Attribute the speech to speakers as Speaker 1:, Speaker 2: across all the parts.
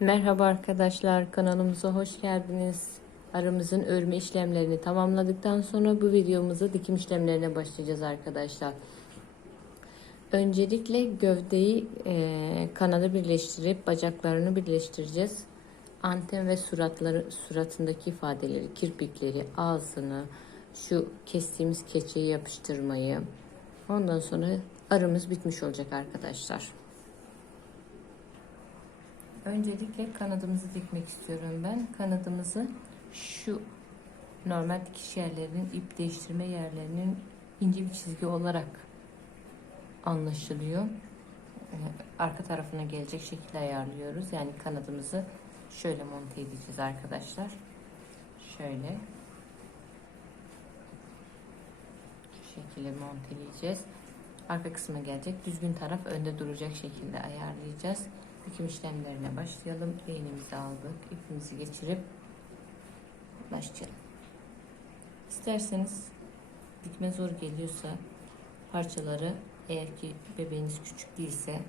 Speaker 1: Merhaba arkadaşlar kanalımıza hoş geldiniz. Arımızın örme işlemlerini tamamladıktan sonra bu videomuza dikim işlemlerine başlayacağız arkadaşlar. Öncelikle gövdeyi e, kanada birleştirip bacaklarını birleştireceğiz. Anten ve suratları suratındaki ifadeleri, kirpikleri, ağzını, şu kestiğimiz keçeyi yapıştırmayı. Ondan sonra arımız bitmiş olacak arkadaşlar. Öncelikle kanadımızı dikmek istiyorum ben. Kanadımızı şu normal dikiş yerlerinin ip değiştirme yerlerinin ince bir çizgi olarak anlaşılıyor. Arka tarafına gelecek şekilde ayarlıyoruz. Yani kanadımızı şöyle monte edeceğiz arkadaşlar. Şöyle. Şu şekilde monteleyeceğiz. Arka kısmı gelecek. Düzgün taraf önde duracak şekilde ayarlayacağız. Dikim işlemlerine başlayalım. İğnemizi aldık. ipimizi geçirip başlayalım. İsterseniz dikme zor geliyorsa parçaları eğer ki bebeğiniz küçük değilse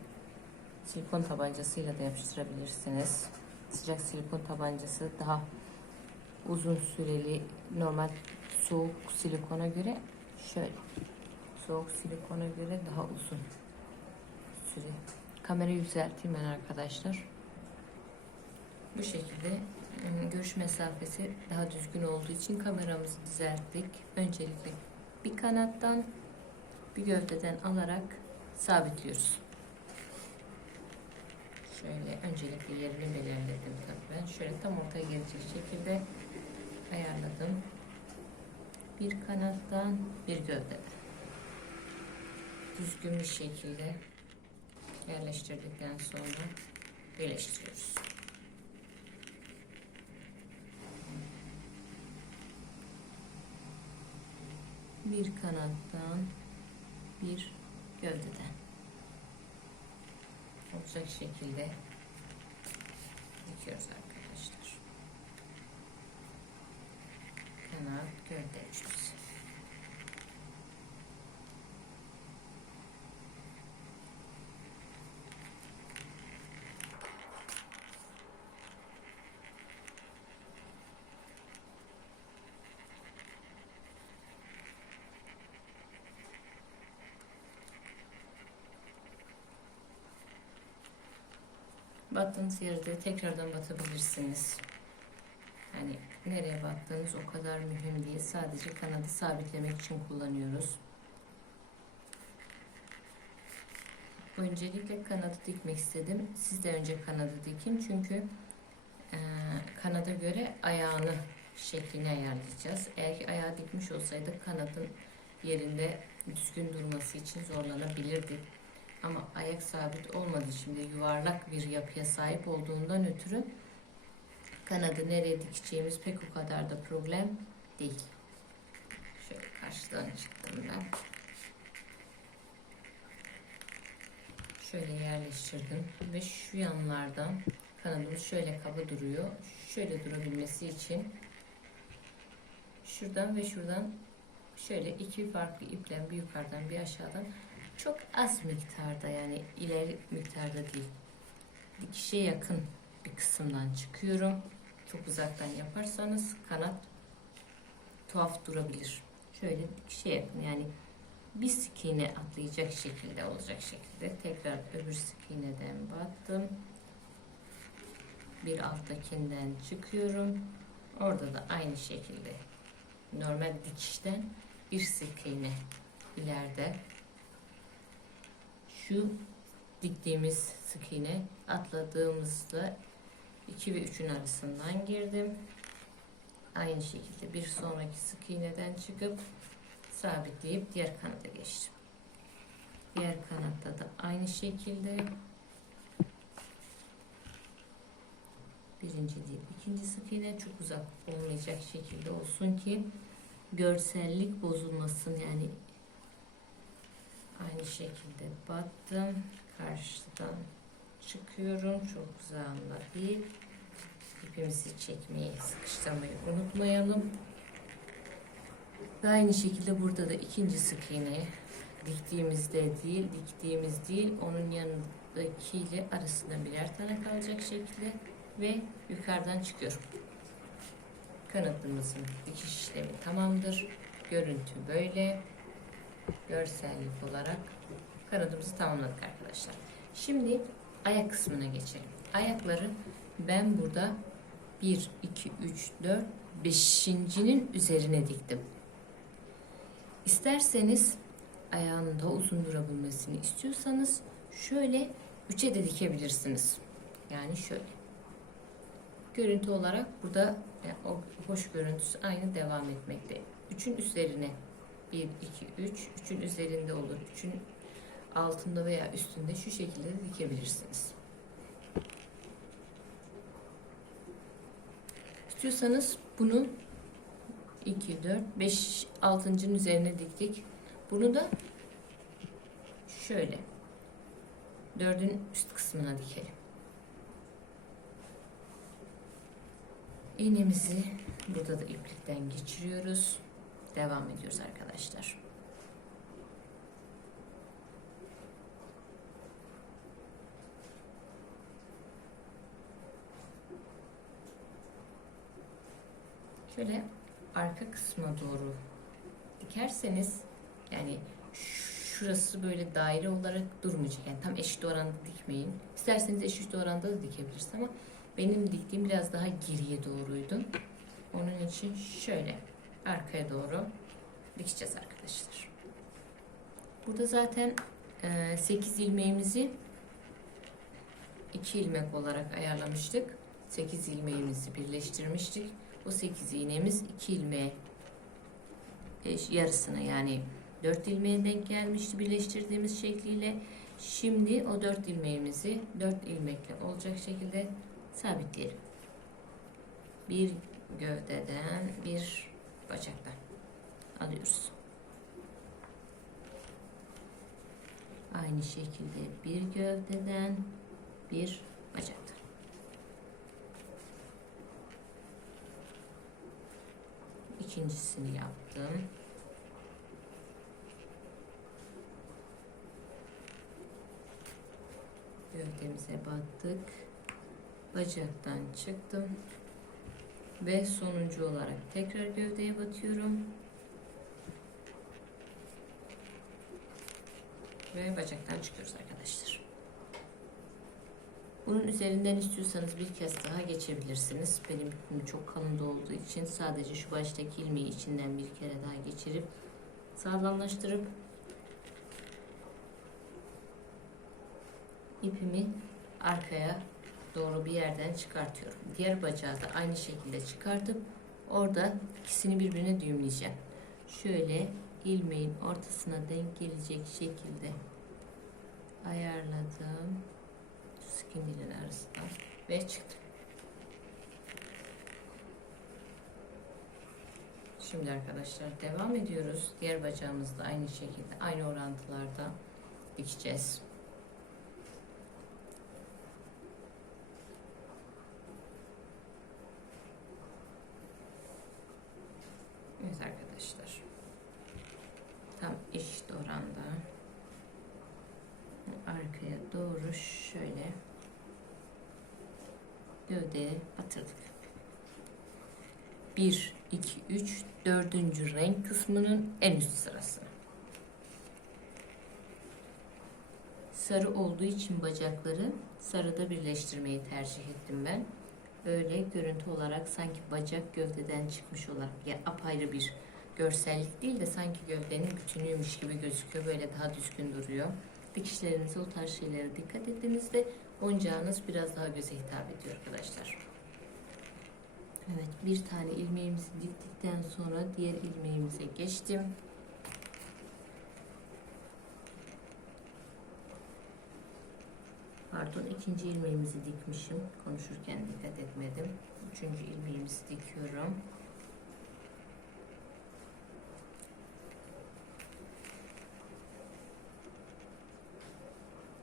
Speaker 1: silikon tabancasıyla da yapıştırabilirsiniz. Sıcak silikon tabancası daha uzun süreli normal soğuk silikona göre şöyle soğuk silikona göre daha uzun süre Kamerayı yükselteyim ben arkadaşlar. Bu şekilde ıı, görüş mesafesi daha düzgün olduğu için kameramızı düzelttik. Öncelikle bir kanattan bir gövdeden alarak sabitliyoruz. Şöyle öncelikle yerini belirledim tabii ben. Şöyle tam ortaya gelecek şekilde ayarladım. Bir kanattan bir gövdeden. Düzgün bir şekilde yerleştirdikten sonra birleştiriyoruz. Bir kanattan bir gövdeden olacak şekilde dikiyoruz arkadaşlar. Kanat gövde üçlüsü. Battığınız yerde tekrardan batabilirsiniz. Hani nereye battığınız o kadar mühim değil. Sadece kanadı sabitlemek için kullanıyoruz. Öncelikle kanadı dikmek istedim. Siz de önce kanadı dikin çünkü e, kanada göre ayağını şeklini ayarlayacağız. Eğer ki ayağı dikmiş olsaydı kanadın yerinde düzgün durması için zorlanabilirdik. Ama ayak sabit olmadığı için de yuvarlak bir yapıya sahip olduğundan ötürü kanadı nereye dikeceğimiz pek o kadar da problem değil. Şöyle karşıdan çıktım ben. Şöyle yerleştirdim ve şu yanlardan kanadımız şöyle kaba duruyor. Şöyle durabilmesi için şuradan ve şuradan şöyle iki farklı iple bir yukarıdan bir aşağıdan çok az miktarda yani ileri miktarda değil. Dikişe yakın bir kısımdan çıkıyorum. Çok uzaktan yaparsanız kanat tuhaf durabilir. Şöyle dikişe yakın yani bir sikine atlayacak şekilde olacak şekilde tekrar öbür sikineden battım. Bir alttakinden çıkıyorum. Orada da aynı şekilde normal dikişten bir sikine ileride şu diktiğimiz sık iğne atladığımızda 2 ve 3'ün arasından girdim. Aynı şekilde bir sonraki sık iğneden çıkıp sabitleyip diğer kanata geçtim. Diğer kanatta da aynı şekilde birinci değil ikinci sık iğne çok uzak olmayacak şekilde olsun ki görsellik bozulmasın yani Aynı şekilde battım. Karşıdan çıkıyorum. Çok uzağında değil. İpimizi çekmeyi, sıkıştırmayı unutmayalım. Ve aynı şekilde burada da ikinci sık iğne diktiğimizde değil, diktiğimiz değil, onun yanındakiyle arasında birer tane kalacak şekilde ve yukarıdan çıkıyorum. Kanadımızın dikiş işlemi tamamdır. Görüntü böyle. Görsellik olarak kanadımızı tamamladık arkadaşlar. Şimdi ayak kısmına geçelim. Ayakları ben burada 1, 2, 3, 4, 5.'nin üzerine diktim. İsterseniz ayağının daha uzun durabilmesini istiyorsanız şöyle 3'e de dikebilirsiniz. Yani şöyle. Görüntü olarak burada yani o hoş görüntüsü aynı devam etmekte. 3'ün üzerine 1, 2, 3, 3'ün üzerinde olur. 3'ün altında veya üstünde şu şekilde de dikebilirsiniz. İstiyorsanız bunu 2, 4, 5, 6'ncının üzerine diktik. Bunu da şöyle dördün üst kısmına dikelim. İğnemizi burada da iplikten geçiriyoruz. Devam ediyoruz arkadaşlar. Şöyle arka kısma doğru dikerseniz yani şurası böyle daire olarak durmayacak. Yani tam eşit oranda dikmeyin. İsterseniz eşit oranda da dikebilirsiniz ama benim diktiğim biraz daha geriye doğruydu. Onun için şöyle arkaya doğru dikeceğiz arkadaşlar. Burada zaten 8 ilmeğimizi 2 ilmek olarak ayarlamıştık. 8 ilmeğimizi birleştirmiştik. O 8 iğnemiz 2 ilmeğe yarısına yani 4 ilmeğe denk gelmişti birleştirdiğimiz şekliyle. Şimdi o 4 ilmeğimizi 4 ilmekle olacak şekilde sabitleyelim. Bir gövdeden bir bacaktan alıyoruz. Aynı şekilde bir gövdeden bir bacaktan. İkincisini yaptım. Gövdemize battık. Bacaktan çıktım. Ve sonuncu olarak tekrar gövdeye batıyorum. Ve bacaktan çıkıyoruz arkadaşlar. Bunun üzerinden istiyorsanız bir kez daha geçebilirsiniz. Benim ipim çok kalın olduğu için sadece şu baştaki ilmeği içinden bir kere daha geçirip sağlamlaştırıp ipimi arkaya doğru bir yerden çıkartıyorum. Diğer bacağı da aynı şekilde çıkartıp orada ikisini birbirine düğümleyeceğim. Şöyle ilmeğin ortasına denk gelecek şekilde ayarladım. Skindiler arasından ve çıktım. Şimdi arkadaşlar devam ediyoruz. Diğer bacağımızda aynı şekilde aynı orantılarda dikeceğiz. Evet arkadaşlar. Tam eşit oranda arkaya doğru şöyle gövdeye batırdık. 1, 2, 3, dördüncü renk kısmının en üst sırası. Sarı olduğu için bacakları sarıda birleştirmeyi tercih ettim ben. Böyle görüntü olarak sanki bacak gövdeden çıkmış olarak ya apayrı bir görsellik değil de sanki gövdenin bütünüymüş gibi gözüküyor. Böyle daha düzgün duruyor. Dikişlerinize o tarz şeylere dikkat ettiğinizde boncağınız biraz daha göze hitap ediyor arkadaşlar. Evet bir tane ilmeğimizi diktikten sonra diğer ilmeğimize geçtim. Pardon ikinci ilmeğimizi dikmişim. Konuşurken dikkat etmedim. Üçüncü ilmeğimizi dikiyorum.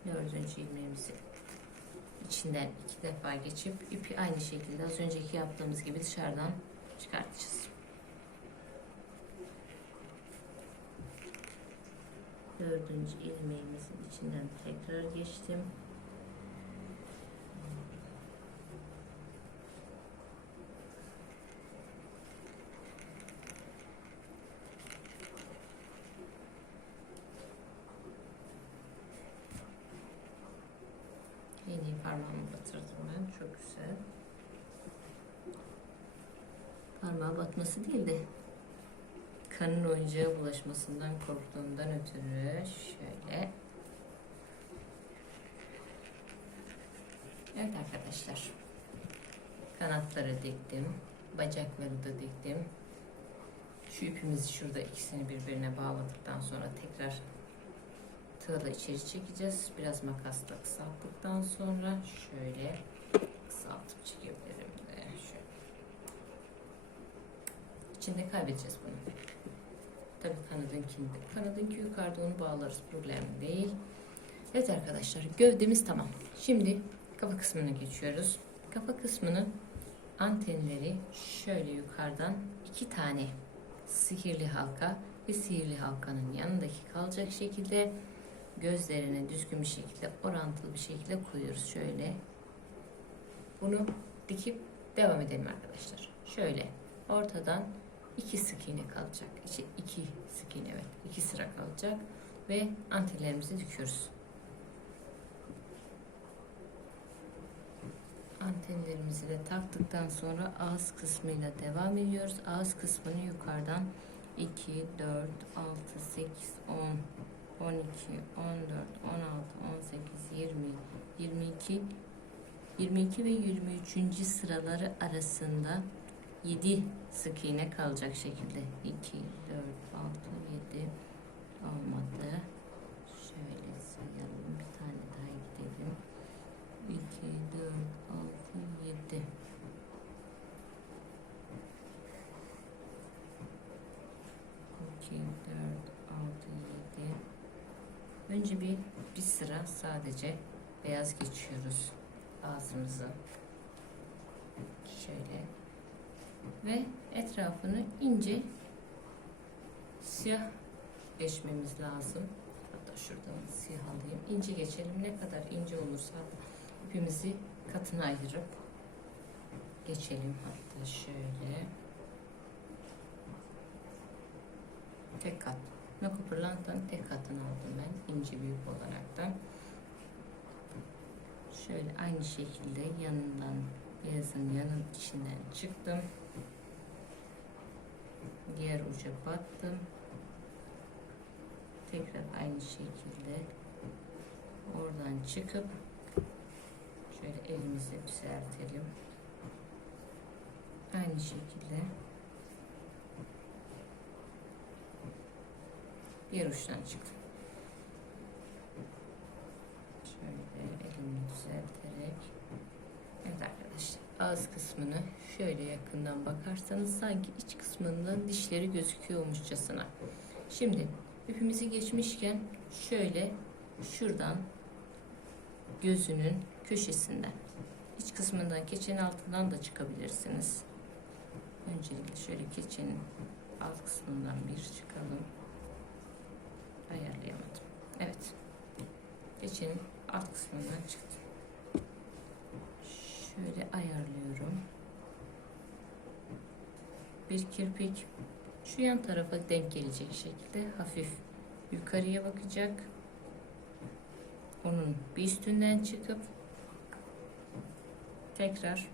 Speaker 1: Dördüncü ilmeğimizi içinden iki defa geçip ipi aynı şekilde az önceki yaptığımız gibi dışarıdan çıkartacağız. Dördüncü ilmeğimizin içinden tekrar geçtim. Parmağımı batırdım ben. Çok güzel. Parmağa batması değil de kanın oyuncağa bulaşmasından korktuğumdan ötürü şöyle Evet arkadaşlar kanatları diktim bacakları da diktim şu ipimizi şurada ikisini birbirine bağladıktan sonra tekrar tığla içeri çekeceğiz biraz makasla kısalttıktan sonra şöyle kısaltıp çekebilirim de şöyle içinde kaybedeceğiz bunu Tabii kanadınkini de. Kanadınki yukarıda onu bağlarız. Problem değil. Evet arkadaşlar gövdemiz tamam. Şimdi kafa kısmına geçiyoruz. Kafa kısmının antenleri şöyle yukarıdan iki tane sihirli halka ve sihirli halkanın yanındaki kalacak şekilde gözlerine düzgün bir şekilde orantılı bir şekilde koyuyoruz. Şöyle bunu dikip devam edelim arkadaşlar. Şöyle ortadan iki sık iğne kalacak. İşte iki sık iğne evet. iki sıra kalacak ve antenlerimizi dikiyoruz. Antenlerimizi de taktıktan sonra ağız kısmıyla devam ediyoruz. Ağız kısmını yukarıdan 2, 4, 6, 8, 10, 12, 14, 16, 18, 20, 22, 22 ve 23. sıraları arasında 7 sık iğne kalacak şekilde. 2 4 6 7 olmadı. Şöyle sayalım. Bir tane daha gidelim 2 4 6 7 2 4 6 7 önce bir bir sıra sadece beyaz geçiyoruz ağzımızı şöyle ve etrafını ince siyah geçmemiz lazım. Hatta şuradan siyah alayım. İnce geçelim. Ne kadar ince olursa ipimizi katına ayırıp geçelim. Hatta şöyle tek kat. Nako pırlantanın tek katını aldım ben. ince büyük olaraktan. Şöyle aynı şekilde yanından beyazın yanın içinden çıktım diğer uca battım tekrar aynı şekilde oradan çıkıp şöyle elimizi düzeltelim aynı şekilde diğer uçtan çıktım şöyle elimi düzelterek evet arkadaşlar ağız kısmını şöyle yakından bakarsanız sanki iç kısmından dişleri gözüküyormuşçasına. Şimdi ipimizi geçmişken şöyle şuradan gözünün köşesinden iç kısmından keçenin altından da çıkabilirsiniz. Öncelikle şöyle keçenin alt kısmından bir çıkalım. Ayarlayamadım. Evet. Keçenin alt kısmından çıktım. Şöyle ayarlıyorum bir kirpik şu yan tarafa denk gelecek şekilde hafif yukarıya bakacak. Onun bir üstünden çıkıp tekrar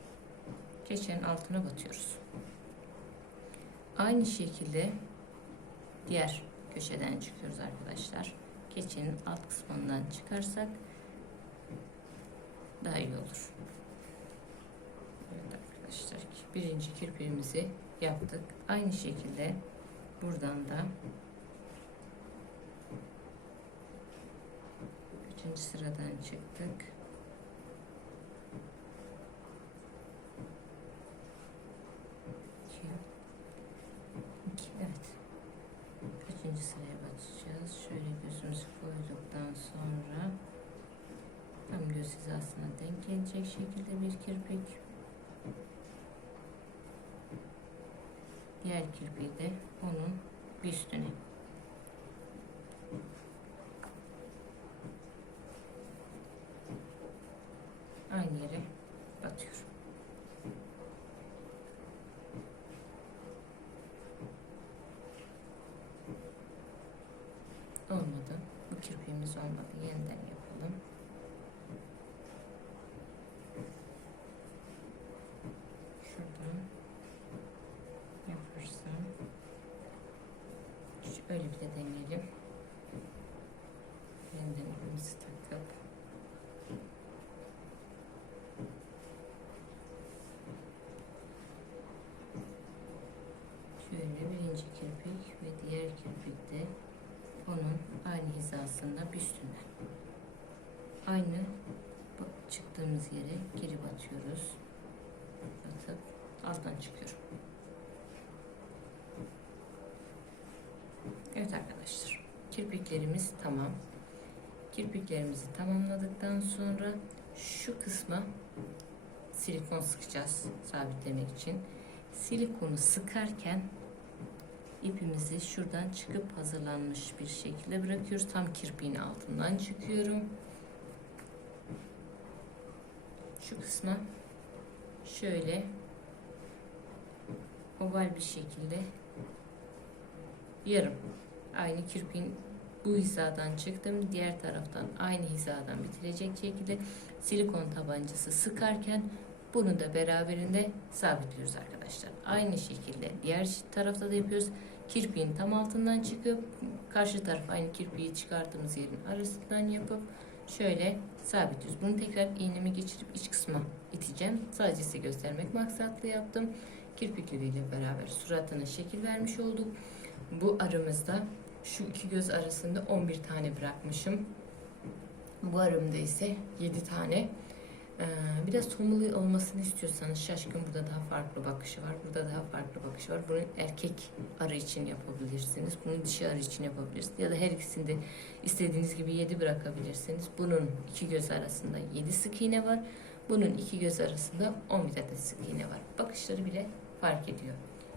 Speaker 1: keçenin altına batıyoruz. Aynı şekilde diğer köşeden çıkıyoruz arkadaşlar. Keçenin alt kısmından çıkarsak daha iyi olur. Evet arkadaşlar birinci kirpiğimizi yaptık. Aynı şekilde buradan da üçüncü sıradan çıktık. İki, iki, evet. Üçüncü sıraya batacağız. Şöyle gözümüzü koyduktan sonra tam göz hizasına denk gelecek şekilde bir kirpik diğer kirpiği de onun üstüne. Aynı yere batıyorum. Olmadı. Bu kirpiğimiz olmadı. Yeniden deneyelim. Rendelerimizi takıp şöyle birinci kirpik ve diğer kirpik de onun aynı hizasında büstünden. Aynı çıktığımız yere geri batıyoruz. Batıp alttan çıkıyorum. Evet arkadaşlar. Kirpiklerimiz tamam. Kirpiklerimizi tamamladıktan sonra şu kısma silikon sıkacağız sabitlemek için. Silikonu sıkarken ipimizi şuradan çıkıp hazırlanmış bir şekilde bırakıyoruz. Tam kirpiğin altından çıkıyorum. Şu kısma şöyle oval bir şekilde yarım aynı kirpiğin bu hizadan çıktım diğer taraftan aynı hizadan bitirecek şekilde silikon tabancası sıkarken bunu da beraberinde sabitliyoruz arkadaşlar. Aynı şekilde diğer tarafta da yapıyoruz. Kirpiğin tam altından çıkıp karşı taraf aynı kirpiği çıkarttığımız yerin arasından yapıp şöyle sabitliyoruz. Bunu tekrar iğnemi geçirip iç kısma iteceğim. Sadece size göstermek maksatlı yaptım. Kirpikleriyle beraber suratına şekil vermiş olduk. Bu aramızda şu iki göz arasında 11 tane bırakmışım. Bu arımda ise 7 tane. Ee, biraz tomulu olmasını istiyorsanız şaşkın burada daha farklı bakışı var. Burada daha farklı bakışı var. Bunu erkek arı için yapabilirsiniz. Bunu dişi arı için yapabilirsiniz. Ya da her ikisinde istediğiniz gibi 7 bırakabilirsiniz. Bunun iki göz arasında 7 sık iğne var. Bunun iki göz arasında 11 adet sık iğne var. Bakışları bile fark ediyor.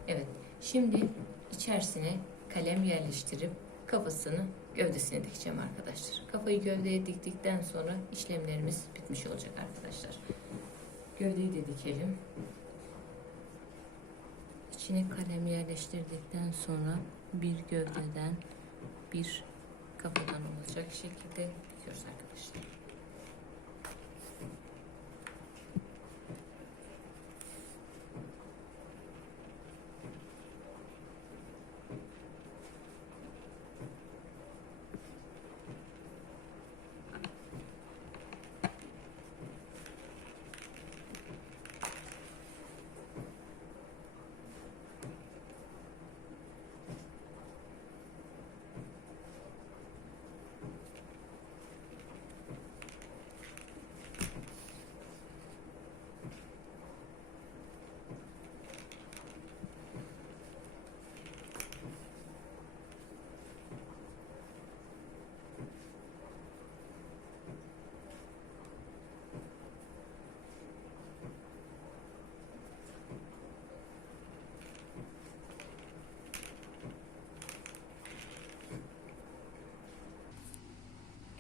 Speaker 1: Evet. Şimdi içerisine kalem yerleştirip kafasını gövdesine dikeceğim arkadaşlar. Kafayı gövdeye diktikten sonra işlemlerimiz bitmiş olacak arkadaşlar. Gövdeyi de dikelim. İçine kalem yerleştirdikten sonra bir gövdeden bir kafadan olacak şekilde dikiyoruz arkadaşlar.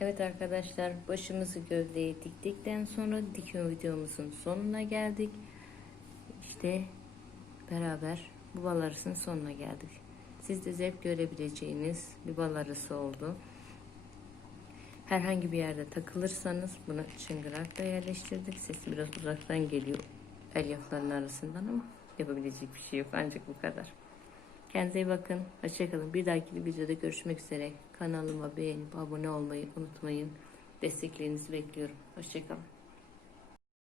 Speaker 1: Evet arkadaşlar başımızı gövdeye diktikten sonra dikim videomuzun sonuna geldik. İşte beraber bu bal arısının sonuna geldik. Siz de zevk görebileceğiniz bir bal arısı oldu. Herhangi bir yerde takılırsanız bunu çıngırakla yerleştirdik. Sesi biraz uzaktan geliyor elyafların arasından ama yapabilecek bir şey yok ancak bu kadar. Kendinize iyi bakın. Hoşçakalın. Bir dahaki videoda görüşmek üzere. Kanalıma beğenip abone olmayı unutmayın. Desteklerinizi bekliyorum. Hoşçakalın.